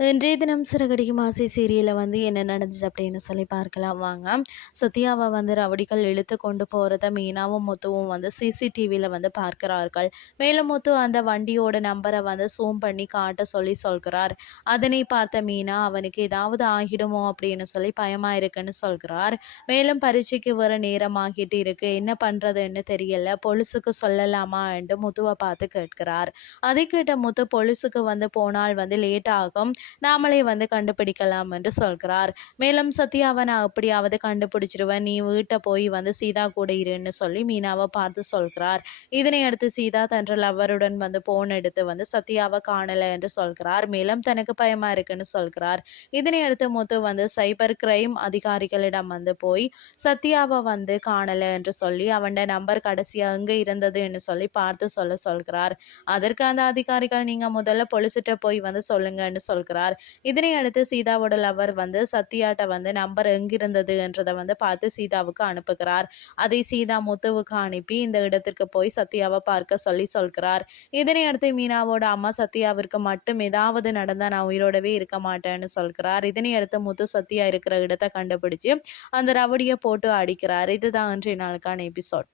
இன்றைய தினம் சிறகடிக்கும் ஆசை சீரியலில் வந்து என்ன நடந்துச்சு அப்படின்னு சொல்லி பார்க்கலாம். வாங்க. சத்யாவை வந்து ரவடிகள் இழுத்து கொண்டு போகிறத மீனாவும் முத்துவும் வந்து சிசிடிவியில் வந்து பார்க்கிறார்கள். மேலும் முத்து அந்த வண்டியோட நம்பரை வந்து சூம் பண்ணி காட்ட சொல்லி சொல்கிறார். அதனை பார்த்த மீனா அவனுக்கு ஏதாவது ஆகிடுமோ? அப்படின்னு சொல்லி பயமாக இருக்குன்னு சொல்கிறார். மேலும் பரீட்சைக்கு வர நேரம் ஆகிட்டு இருக்கு. என்ன பண்ணுறதுன்னு தெரியல. பொலிசுக்கு சொல்லலாமா? என்று முத்துவை பார்த்து கேட்கிறார். அதை கேட்ட முத்து பொலிசுக்கு வந்து போனால் வந்து லேட் ஆகும். நாமளே வந்து கண்டுபிடிக்கலாம் என்று சொல்கிறார். மேலும் சத்யாவை நான் அப்படியாவது கண்டுபிடிச்சிருவேன். நீ வீட்டை போய் வந்து சீதா கூட இருன்னு சொல்லி மீனாவை பார்த்து சொல்கிறார். இதனை அடுத்து சீதா தன்ற லவ்வருடன் வந்து போன் எடுத்து வந்து சத்யாவை காணலை என்று சொல்கிறார். மேலும் தனக்கு பயமா இருக்குன்னு சொல்கிறார். இதனை அடுத்து முத்து வந்து சைபர் கிரைம் அதிகாரிகளிடம் வந்து போய் சத்யாவை வந்து காணலை என்று சொல்லி அவன் நம்பர் கடைசியா எங்க இருந்ததுன்னு சொல்லி பார்த்து சொல்ல சொல்கிறார். அதற்கு அந்த அதிகாரிகள் நீங்க முதல்ல பொலிசிட்ட போய் வந்து சொல்லுங்கன்னு சொல்கிறார். சொல்கிறார் இதனை அடுத்து சீதாவோட லவர் வந்து சத்யாட்ட வந்து நம்பர் எங்கிருந்தது என்றதை வந்து பார்த்து சீதாவுக்கு அனுப்புகிறார். அதை சீதா முத்துவுக்கு அனுப்பி இந்த இடத்திற்கு போய் சத்யாவை பார்க்க சொல்லி சொல்கிறார். இதனை அடுத்து மீனாவோட அம்மா சத்யாவிற்கு மட்டும் ஏதாவது நடந்தால் நான் உயிரோடவே இருக்க மாட்டேன்னு சொல்கிறார். இதனை அடுத்து முத்து சத்யா இருக்கிற இடத்தை கண்டுபிடிச்சு அந்த ரவடியை போட்டு அடிக்கிறார். இதுதான் இன்றைய நாளுக்கான எபிசோட்